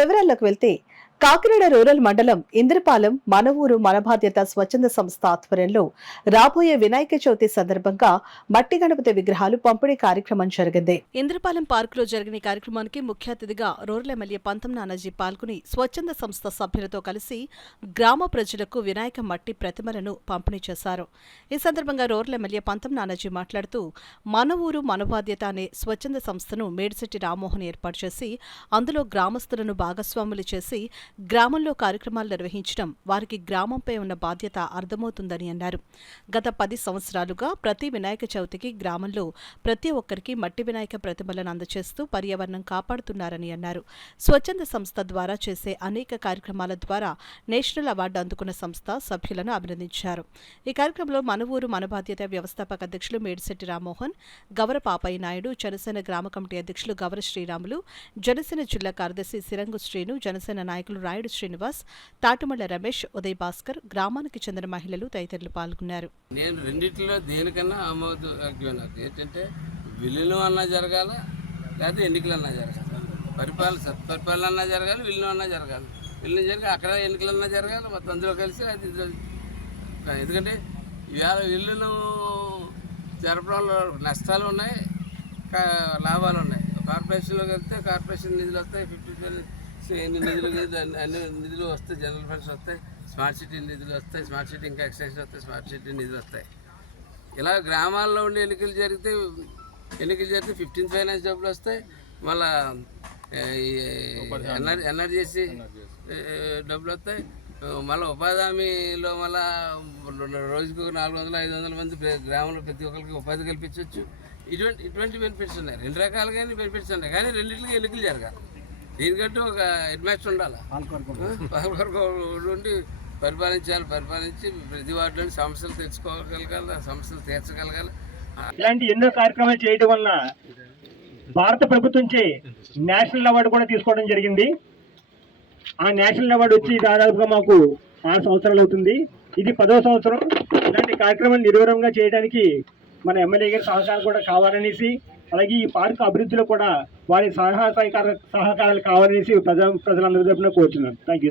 వివరాల్లోకి వెళ్తే కాకినాడ రూరల్ మండలం ఇంద్రపాలెం మన ఊరు మన బాధ్యత స్వచ్ఛంద సంస్థ ఆధ్వర్యంలో రాబోయే వినాయక చవితి సందర్భంగా మట్టి గణపతి విగ్రహాలు పంపిణీ కార్యక్రమం జరిగింది. ఇంద్రపాలెం పార్కులో జరిగిన ఈ కార్యక్రమానికి ముఖ్య అతిథిగా రూరల్ ఎమ్మెల్యే పంతం నానాజీ పాల్గొని స్వచ్ఛంద సంస్థ సభ్యులతో కలిసి గ్రామ ప్రజలకు వినాయక మట్టి ప్రతిమలను పంపిణీ చేశారు. ఈ సందర్భంగా రూరల్ ఎమ్మెల్యే పంతం నానాజీ మాట్లాడుతూ మన ఊరు మన బాధ్యత అనే స్వచ్ఛంద సంస్థను మేడిశెట్టి రామ్మోహన్ ఏర్పాటు చేసి అందులో గ్రామస్తులను భాగస్వాములు చేసి గ్రామంలో కార్యక్రమాలు నిర్వహించడం వారికి గ్రామంపై ఉన్న బాధ్యత అర్థమవుతుందని అన్నారు. గత 10 సంవత్సరాలుగా ప్రతి వినాయక చవితికి గ్రామంలో ప్రతి ఒక్కరికి మట్టి వినాయక ప్రతిమలను అందజేస్తూ పర్యావరణం కాపాడుతున్నారని అన్నారు. స్వచ్ఛంద సంస్థ ద్వారా చేసే అనేక కార్యక్రమాల ద్వారా నేషనల్ అవార్డు అందుకున్న సంస్థ సభ్యులను అభినందించారు. ఈ కార్యక్రమంలో మన ఊరు మన బాధ్యత వ్యవస్థాపక అధ్యక్షులు మేడిశెట్టి రామ్మోహన్, గవర పాపయ్య నాయుడు, జనసేన గ్రామ కమిటీ అధ్యక్షులు గవర శ్రీరాములు, జనసేన జిల్లా కార్యదర్శి సిరంగు శ్రీను, జనసేన నాయకులు రాయుడు శ్రీనివాస్, తాటుమళ్ల రమేష్, ఉదయ్ భాస్కర్, గ్రామానికి చెందిన మహిళలు తదితరులు పాల్గొన్నారు. నేను రెండింటిలో దేనికన్నా ఆమోదయోగ్యమైన ఏంటంటే విలీనం అన్నా జరగాల, లేకపోతే ఎన్నికలన్నా జరగాలి, సత్పరిపాలన అన్నా జరగాలి, విలీనం అన్నా జరగాలి. విలీనం జరిగి అక్కడ ఎన్నికలన్నా జరగాలి, మొత్తం అందులో కలిసి అది. ఎందుకంటే ఇవాళ విలీనం జరపడంలో నష్టాలు ఉన్నాయి, లాభాలు ఉన్నాయి. కార్పొరేషన్లోకి వెళ్తే కార్పొరేషన్ నిధులు వస్తాయి, 50% ఎన్ని నిధులు వస్తాయి, జనరల్ ఫండ్స్ వస్తాయి, స్మార్ట్ సిటీ నిధులు వస్తాయి, స్మార్ట్ సిటీ ఇంకా ఎక్స్టెన్షన్ వస్తాయి, స్మార్ట్ సిటీ నిధులు వస్తాయి. ఇలా గ్రామాల్లో ఉండి ఎన్నికలు జరిగితే 15th ఫైనాన్స్ డబ్బులు వస్తాయి, మళ్ళా ఎన్ఆర్జీసీ డబ్బులు వస్తాయి, మళ్ళీ ఉపాధి హామీలో మళ్ళా రోజుకు 400-500 మంది గ్రామంలో ప్రతి ఒక్కరికి ఉపాధి కల్పించవచ్చు. ఇటువంటి బెనిఫిట్స్ ఉన్నాయి. 2 రకాలుగానే బెనిఫిట్స్ ఉన్నాయి, కానీ రెండింటికి ఎన్నికలు జరగాలి. దీనికంటూ ఒక హెడ్ మాస్టర్ ఉండాలి, ఉండి పరిపాలించి ప్రతి వాటిలోని సమస్యలు తెచ్చుకోగలగాలి, సమస్యలు తీర్చగలగాలి. ఇలాంటి ఎన్నో కార్యక్రమాలు చేయడం వల్ల భారత ప్రభుత్వంచే నేషనల్ అవార్డు కూడా తీసుకోవడం జరిగింది. ఆ నేషనల్ అవార్డు వచ్చి దాదాపుగా మాకు 6 సంవత్సరాలు అవుతుంది. ఇది 10వ సంవత్సరం. ఇలాంటి కార్యక్రమాలు నిర్విఘ్నంగా చేయడానికి మన ఎమ్మెల్యే గారి సహకారం కూడా కావాలనేసి, అలాగే ఈ పార్కు అభివృద్ధిలో కూడా వారి సహకారాలు కావాలనేసి ప్రజలందరి తరపున కోరుతున్నాను. Thank you.